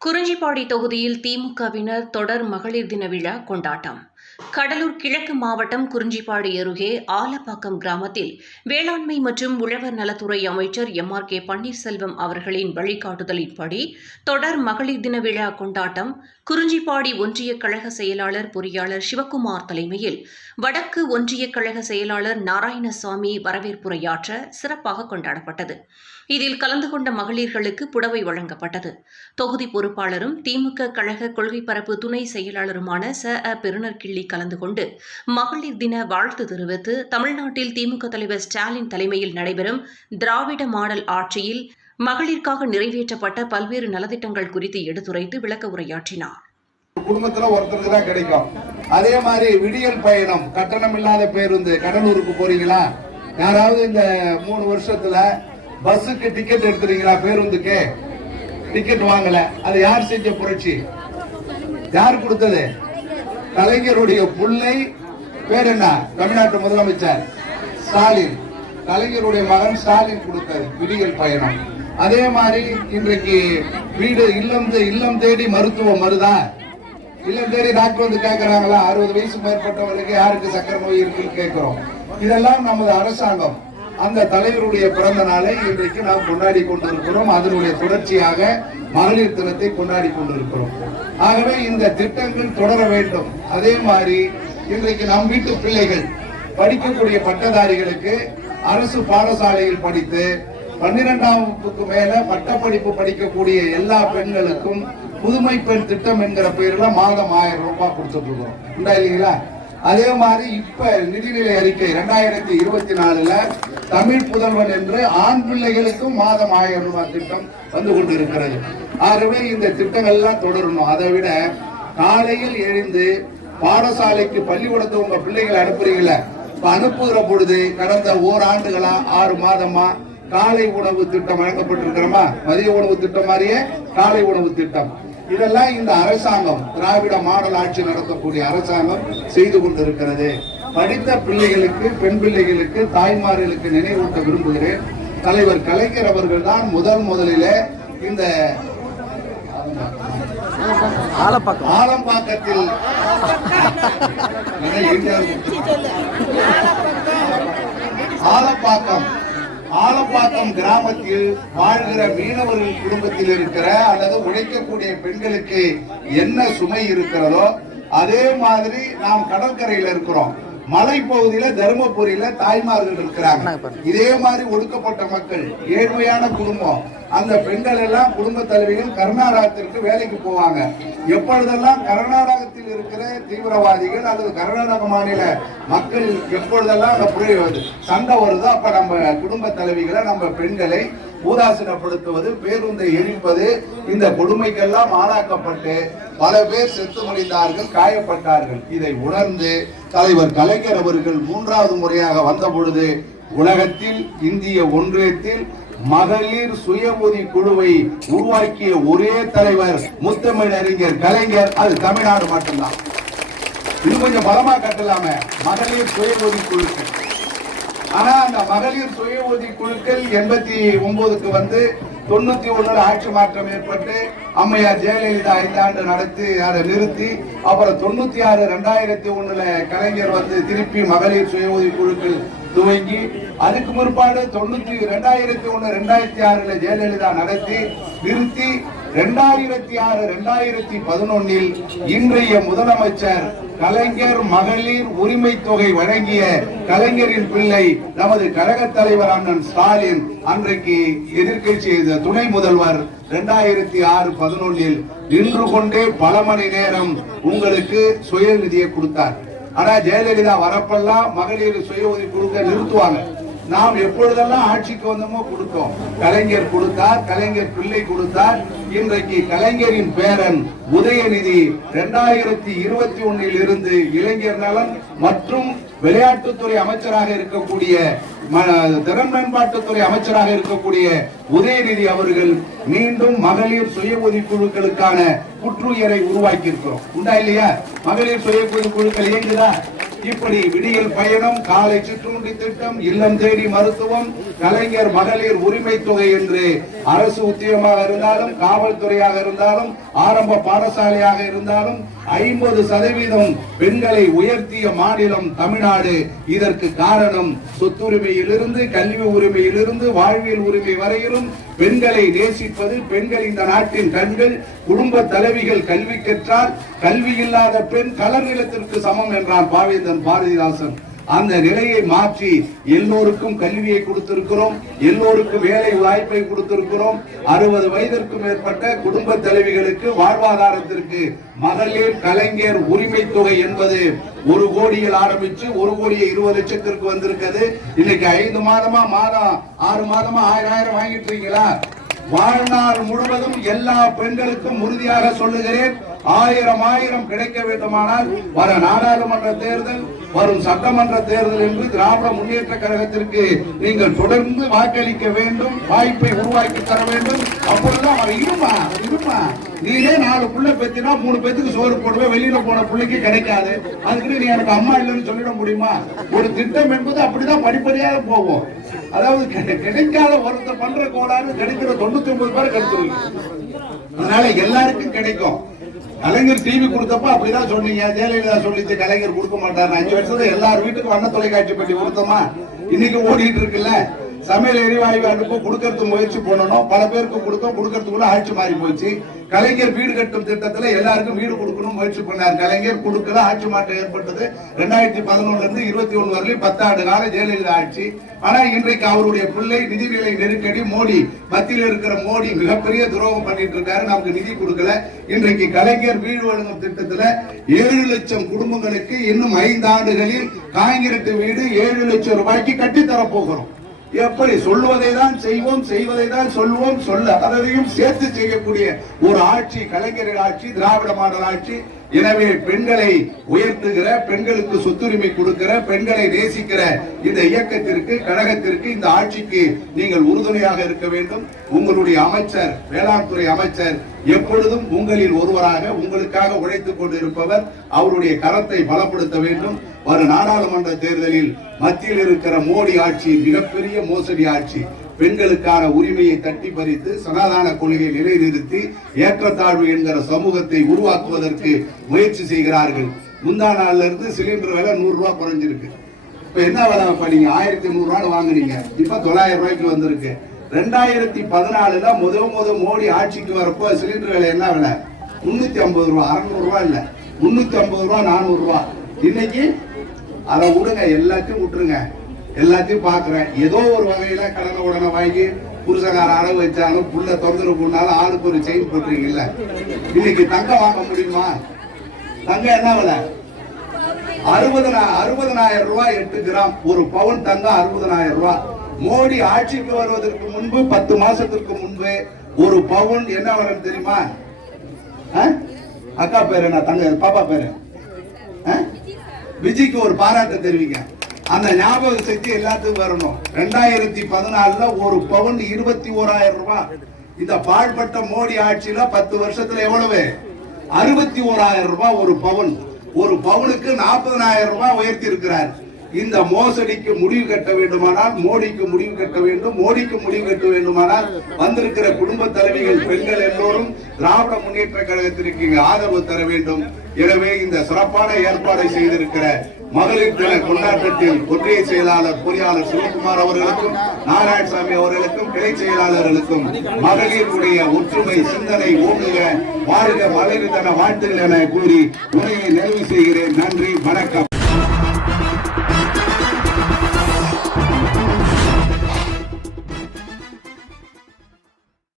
குறிஞ்சிப்பாடி தொகுதியில் திமுகவினர் தொடர் மகளிர் தின விழா கொண்டாட்டம். கடலூர் கிழக்கு மாவட்டம் குறிஞ்சிப்பாடி அருகே ஆலப்பாக்கம் கிராமத்தில் வேளாண்மை மற்றும் உழவர் நலத்துறை அமைச்சர் எம் ஆர் கே பன்னீர்செல்வம் அவர்களின் வழிகாட்டுதலின்படி தொடர் மகளிர் தின விழா கொண்டாட்டம் குறிஞ்சிப்பாடி ஒன்றிய கழக செயலாளர் பொறியாளர் சிவக்குமார் தலைமையில் வடக்கு ஒன்றிய கழக செயலாளர் நாராயணசாமி வரவேற்புரையாற்ற சிறப்பாக கொண்டாடப்பட்டது. இதில் கலந்து கொண்ட மகளிர்களுக்கு புடவை வழங்கப்பட்டது. தொகுதி பொறுப்பாளரும் திமுக கழக கொள்கை பரப்பு துணை செயலாளருமான ச. அ. பெருநர்கிள்ளி கலந்து கொண்டு மகளிர் தின வாழ்த்து தெரிவித்து தமிழ்நாட்டில் திமுக தலைவர் ஸ்டாலின் தலைமையில் நடைபெறும் திராவிட மாடல் ஆட்சியில் மகளிருக்காக நிறைவேற்றப்பட்ட பல்வேறு நலத்திட்டங்கள் குறித்து எடுத்துரைத்து விளக்க உரையாற்றினார். குடும்பத்துல ஒருத்தருக்கு தான் கிடைக்கும். அதே மாதிரி விடியல் பயணம் கட்டணம் இல்லாத பேருந்து கடலூருக்கு போறீங்களா? யாராவது இந்த மூணு வருஷத்துல பஸ்ஸுக்கு டிக்கெட் எடுத்துறீங்களா? பேருந்துக்கு டிக்கெட் வாங்கல. அது யார் செஞ்ச புரட்சி? யார் கொடுத்தது? கலைஞருடைய பிள்ளை பேர் என்ன? தமிழ்நாட்டு முதலமைச்சர் ஸ்டாலின். கலைஞருடைய மகன் ஸ்டாலின் கொடுத்தது விடியல் பயணம். அதே மாதிரி இன்றைக்கு வீடு இல்லம் தே- இல்லம் தேடி மருத்துவம் வருதா? இல்லம் தேடி டாக்டர் வந்து கேட்கிறாங்களா அறுபது வயசு மேற்பட்டவர்களுக்கு யாருக்கு சக்கரை நோய் இருக்குன்னு கேட்கிறோம் இதெல்லாம் நமது அரசாங்கம். அந்த தலைவருடைய பிறந்த நாளை இன்றைக்கு நாம் கொண்டாடி கொண்டிருக்கிறோம். அதனுடைய தொடர்ச்சியாக மகளிர் தினத்தை கொண்டாடி கொண்டிருக்கிறோம். ஆகவே இந்த திட்டங்கள் தொடர வேண்டும். அதே மாதிரி இன்றைக்கு நம் வீட்டு பிள்ளைகள் படிக்கக்கூடிய பட்டதாரிகளுக்கு அரசு பாடசாலையில் படித்து பன்னிரெண்டாம் வகுப்புக்கு மேல பட்டப்படிப்பு படிக்கக்கூடிய எல்லா பெண்களுக்கும் புதுமை பெண் திட்டம் என்கிற பெயர்ல மாதம் ஆயிரம் ரூபாய் கொடுத்துட்டு இருக்கிறோம். உண்டா இல்லைங்களா? அதே மாதிரி இப்ப நிதிநிலை அறிக்கை இரண்டாயிரத்தி இருபத்தி நாலுல தமிழ் புதல்வன் என்று ஆண் பிள்ளைகளுக்கும் மாதம் ஆயிரம் ரூபாய் திட்டம் வந்து கொண்டிருக்கிறது. ஆகவே இந்த திட்டங்கள் எல்லாம் தொடரணும். அதை விட காலையில் எழுந்து பாடசாலைக்கு பள்ளிக்கூடத்தை உங்க பிள்ளைகளை அனுப்புறீங்கள இப்ப அனுப்புகிற பொழுது கடந்த ஓராண்டுகளா ஆறு மாதமா காலை உணவு திட்டம் வழங்கப்பட்டிருக்கிறோமா? மதிய உணவு திட்டம் மாதிரியே காலை உணவு திட்டம். இதெல்லாம் இந்த அரசாங்கம் திராவிட மாடல் ஆட்சி நடத்தக்கூடிய அரசாங்கம் செய்து கொண்டிருக்கிறது. படித்த பிள்ளைகளுக்கு பெண் பிள்ளைகளுக்கு தாய்மார்களுக்கு நினைவூட்ட விரும்புகிறேன். தலைவர் கலைஞர் அவர்கள் தான் முதல் முதலிலே இந்த ஆலம்பாக்கத்தில் எம்ஜிஆர் ஆலப்பாக்கம் கிராமத்தில் வாழ்கிற மீனவர்கள் குடும்பத்தில் இருக்கிற அல்லது உழைக்கக்கூடிய பெண்களுக்கு என்ன சுமை இருக்கிறதோ அதே மாதிரி நாம் கடற்கரையில இருக்கிறோம். மலை பகுதியில தருமபுரியில தாய்மார்கள் இருக்கிறாங்க. இதே மாதிரி ஒடுக்கப்பட்ட மக்கள் ஏழ்மையான குடும்பம் அந்த பெண்கள் எல்லாம் குடும்ப தலைவிகள் கர்நாடகத்திற்கு வேலைக்கு போவாங்க. எப்பொழுதெல்லாம் கர்நாடகத்தில் இருக்கிற தீவிரவாதிகள் அல்லது கர்நாடக மாநில மக்கள் எப்பொழுதெல்லாம் அந்த புரிய சண்டை வருதோ அப்ப நம்ம குடும்ப தலைவிகளை நம்ம பெண்களை ஊதாசீனப்படுத்துவது பேருந்தை எரிப்பது இந்த கொடுமைக்கெல்லாம் ஆளாக்கப்பட்டு பல பேர் செத்து முடிந்தார்கள் காயப்பட்டார்கள். இதை உணர்ந்து தலைவர் கலைஞர் அவர்கள் மூன்றாவது முறையாக வந்த பொழுது உலகத்தில் இந்திய ஒன்றியத்தில் மகளிர் சுய உதவி குழுவை உருவாக்கிய ஒரே தலைவர் முத்தமிழ் அறிஞர் கலைஞர். அது தமிழ்நாடு மட்டும்தான். இது கொஞ்சம் பலமா கட்டலாம. மகளிர் சுய உதவி குழுக்கள். ஆனா அந்த மகளிர் சுய உதவி குழுக்கள் எண்பத்தி ஒன்பதுக்கு வந்து தொண்ணூத்தி ஒண்ணுல ஆட்சி மாற்றம் ஏற்பட்டு அம்மையார் ஜெயலலிதா ஐந்தாண்டு நடத்தி அதை நிறுத்தி அப்புறம் தொண்ணூத்தி ஆறு ரெண்டாயிரத்தி ஒண்ணுல கலைஞர் வந்து திருப்பி மகளிர் சுய உதவி குழுக்கள் துவங்கி அதுக்கு முற்பாடு தொண்ணூத்தி ரெண்டாயிரத்தி ஒண்ணு ரெண்டாயிரத்தி ஆறுல ஜெயலலிதா நடத்தி நிறுத்தி ரெண்டாயிரத்தி ஆறு ரெண்டாயிரத்தி பதினொன்னில் இன்றைய முதலமைச்சர் கலைஞர் மகளிர் உரிமை தொகை வழங்கிய கலைஞரின் பிள்ளை நமது கழக தலைவர் அண்ணன் ஸ்டாலின் அன்றைக்கு எதிர்க்கட்சி துணை முதல்வர் இரண்டாயிரத்தி ஆறு பதினொன்னில் நின்று கொண்டே பல மணி நேரம் உங்களுக்கு சுய நிதியை கொடுத்தார். ஆனா ஜெயலலிதா வரப்பெல்லாம் மகளிர் சுய உதவி கொடுக்க நிறுத்துவாங்க. நாம் எப்பொழுதெல்லாம் ஆட்சிக்கு வந்தோமோ கொடுத்தோம். கலைஞர் கொடுத்தார் கலைஞர் பிள்ளை கொடுத்தார். இன்றைக்கு கலைஞரின் பேரன் உதயநிதி இரண்டாயிரத்தி இருபத்தி ஒன்னில் இருந்து இளைஞர் நலன் மற்றும் விளையாட்டுத்துறை அமைச்சராக இருக்கக்கூடிய ம- திறன் மேம்பாட்டுத்துறை அமைச்சராக இருக்கக்கூடிய உதயநிதி அவர்கள் மீண்டும் மகளிர் சுய உதவி குழுக்களுக்கான புற்றுயரை உருவாக்கி இருக்கிறோம் உண்டா இல்லையா? மகளிர் சுய உதவி குழுக்கள் இயங்குதா? இப்படி விடியல் பயணம் காலை சிற்றுண்டி திட்டம் இல்லம் தேடி மருத்துவம் கலைஞர் மகளிர் உரிமை தொகை என்று அரசு உத்தியமாக இருந்தாலும் காவல்துறையாக இருந்தாலும் ஆரம்ப பாடசாலையாக இருந்தாலும் ஐம்பது சதவீதம் பெண்களை உயர்த்திய மாநிலம் தமிழ்நாடு. இதற்கு காரணம் சொத்துரிமையிலிருந்து கல்வி உரிமையிலிருந்து வாழ்வியல் உரிமை வரையிலும் பெண்களை நேசிப்பது பெண்கள் இந்த நாட்டின் கண்கள். குடும்ப தலைவிகள் கல்வி கற்றால் கல்வி இல்லாத பெண் கலர் நிலத்திற்கு சமம் என்றான் பாவேந்தன் பாரதிதாசன். அந்த நிலையை மாற்றி எல்லோருக்கும் கல்வியை கொடுத்திருக்கிறோம். எல்லோருக்கும் வேலை வாய்ப்பை கொடுத்திருக்கிறோம். அறுபது வயதிற்கும் மேற்பட்ட குடும்ப தலைவிகளுக்கு வாழ்வாதாரத்திற்கு மகளிர் கலைஞர் உரிமை தொகை என்பது ஒரு கோடியில் ஆரம்பிச்சு ஒரு கோடியை இருபது லட்சத்திற்கு வந்திருக்கிறது இன்னைக்கு ஐந்து மாதமா மாதம் ஆறு மாதமா ஆயிரம் ஆயிரம் வாங்கிட்டு இருக்கீங்களா? வாழ்நாள் முழுவதும் எல்லா பெண்களுக்கும் உறுதியாக சொல்லுகிறேன். ஆயிரம் ஆயிரம் கிடைக்க வேண்டுமானால் வர நாடாளுமன்ற தேர்தல் வரும் சட்டமன்ற தேர்தல் என்று திராவிட முன்னேற்ற கழகத்திற்கு நீங்கள் தொடர்ந்து வாக்களிக்க வேண்டும் வாய்ப்பை உருவாக்கி தர வேண்டும். அப்பொழுதுதான் அவர் இருமா இருமா? நீனே நாலு புள்ள பெத்தினா மூணு பேத்துக்கு சோறு போடுவேன் வெளியில போன பிள்ளைக்கு கிடைக்காது. அதுக்கு நீ எனக்கு அம்மா இல்லைன்னு சொல்லிட முடியுமா? ஒரு திட்டம் என்பது அப்படிதான் படிப்படியாக போகும். அதாவது கிடைக்காத ஒருத்த பண்ற கோளாறு கிடைக்கிற தொண்ணூத்தி ஒன்பது பேர் கிடைச்சிருவீங்க அதனால எல்லாருக்கும் கிடைக்கும். கலைஞர் டிவி கொடுத்தப்ப அப்படிதான் சொன்னீங்க. ஜெயலலிதா சொல்லிச்சு கலைஞர் கொடுக்க மாட்டாரு அஞ்சு வருஷத்துல எல்லார் வீட்டுக்கும் வண்ண தொலைக்காட்சி பற்றி கொடுத்தோமா? இன்னைக்கு ஓடிட்டு இருக்குல்ல? சமையல் எரிவாயு அடுப்பு கொடுக்கறதுக்கு முயற்சி பண்ணணும். பல பேருக்கு கொடுத்தோம் கொடுக்கறதுக்குள்ள ஆட்சி மாறி போச்சு கலைஞர் வீடு கட்டும் திட்டத்துல எல்லாருக்கும் வீடு கொடுக்கணும் முயற்சி பண்ணார். கலைஞர் கொடுக்கல ஆட்சி மாற்றம் ஏற்பட்டது. ரெண்டாயிரத்தி பதினொன்னுல இருந்து இருபத்தி ஒண்ணு வரலையும் பத்தாண்டு கால ஜெயலலிதா ஆட்சி. ஆனா இன்றைக்கு அவருடைய பிள்ளை நிதிநிலை நெருக்கடி மோடி. மத்தியில் இருக்கிற மோடி மிகப்பெரிய துரோகம் பண்ணிட்டு இருக்காரு. நமக்கு நிதி கொடுக்கல. இன்றைக்கு கலைஞர் வீடு வழங்கும் திட்டத்துல ஏழு லட்சம் குடும்பங்களுக்கு இன்னும் ஐந்து ஆண்டுகளில் காங்கிரட்டு வீடு ஏழு லட்சம் ரூபாய்க்கு கட்டித்தர போகிறோம். எப்படி சொல்லுவதை தான் செய்வோம் செய்வதை தான் சொல்லுவோம் சொல்ல அதையும் சேர்த்து செய்யக்கூடிய ஒரு ஆட்சி கலைஞர்கள் ஆட்சி திராவிட மாடல் ஆட்சி எனவே பெண்களை உயர்த்துகிற பெண்களுக்கு சொத்துரிமை கொடுக்கிற பெண்களை நேசிக்கிற இந்த இயக்கத்திற்கு கழகத்திற்கு இந்த ஆட்சிக்கு நீங்கள் உறுதுணையாக இருக்க வேண்டும். உங்களுடைய அமைச்சர் வேளாண் துறை அமைச்சர் எப்பொழுதும் உங்களில் ஒருவராக உங்களுக்காக உழைத்துக் கொண்டிருப்பவர் அவருடைய கரத்தை பலப்படுத்த வேண்டும். வரும் நாடாளுமன்ற தேர்தலில் மத்தியில் இருக்கிற மோடி ஆட்சி மிகப்பெரிய மோசடி ஆட்சி. பெண்களுக்கான உரிமையை தட்டி பறித்து சனாதான கொள்கையை நிலைநிறுத்தி ஏற்றத்தாழ்வு என்கிற சமூகத்தை உருவாக்குவதற்கு முயற்சி செய்கிறார்கள். முந்தா நாள்ல இருந்து சிலிண்டர் விலை நூறு ரூபாய் குறைஞ்சிருக்கு. இப்ப என்ன விலை இப்ப நீங்க ஆயிரத்தி நூறு ரூபாய் வாங்குனீங்க. இப்ப தொள்ளாயிரம் ரூபாய்க்கு வந்திருக்கு. ரெண்டாயிரத்தி பதினாலுல முத முத மோடி ஆட்சிக்கு வரப்போ சிலிண்டர் விலை என்ன விலை? முன்னூத்தி ஐம்பது ரூபா அறுநூறு ரூபா இல்ல. முன்னூத்தி ஐம்பது ரூபா நானூறு ரூபா. இன்னைக்கு அதை விடுங்க எல்லாத்தையும் விட்டுருங்க. எல்லாத்தையும் பாக்குறேன் ஏதோ ஒரு வகையில கடனை உடனே வாங்கி புருஷகார அளவு வச்சாலும் புள்ள தொந்தரவு பண்ணாலும் ஆளுக்கு ஒரு செயின் போட்டுறீங்கல்ல இன்னைக்கு தங்கம் வாங்க முடியுமா? தங்கம் என்ன விலை? அறுபது அறுபதனாயிரம் ரூபாய் எட்டு கிராம். ஒரு பவுன் தங்கம் அறுபதனாயிரம் ரூபாய். மோடி ஆட்சிக்கு வருவதற்கு முன்பு பத்து மாசத்திற்கு முன்பு ஒரு பவுன் என்ன வரும் தெரியுமா? ஆ? அக்கா பேரு என்ன? தங்க பாப்பா பேரு? ஆ? விஜய்க்கு ஒரு பாராட்டு தெரிவிங்க. அந்த ஞாபக சக்தி எல்லாத்துக்கும் வரணும். ரெண்டாயிரத்தி பதினாலுல ஒரு பவுன் இருபத்தி ஓராயிரம் ரூபாய் இந்த பாழ்பட்ட மோடி ஆட்சியில பத்து வருஷத்துல எவ்வளவு? அறுபத்தி ஓராயிரம் ரூபாய் ஒரு பவுன். ஒரு பவுனுக்கு நாற்பதனாயிரம் ரூபாய் உயர்த்தி இருக்கிறார் இந்த மோசடிக்கு முடிவு கட்ட வேண்டுமானால் மோடிக்கு முடிவு கட்ட வேண்டும். மோடிக்கு முடிவு கட்ட வேண்டுமானால் வந்திருக்கிற குடும்ப தலைவிகள் பெண்கள் எல்லோரும் திராவிட முன்னேற்ற கழகத்திற்கு ஆதரவு தர வேண்டும். எனவே இந்த சிறப்பான ஏற்பாடை செய்திருக்கிற மகளிர் தின கொண்டாட்டத்தில் ஒன்றிய செயலாளர் பொறியாளர் சிவகுமார் அவர்களுக்கும் நாராயணசாமி அவர்களுக்கும் கிளை செயலாளர்களுக்கும் மகளிருடைய ஒற்றுமை சிந்தனை ஓடுக வாழ்க மகளிர் தன வாழ்த்துகள் என கூறி உரையை நிறைவு செய்கிறேன். நன்றி வணக்கம்.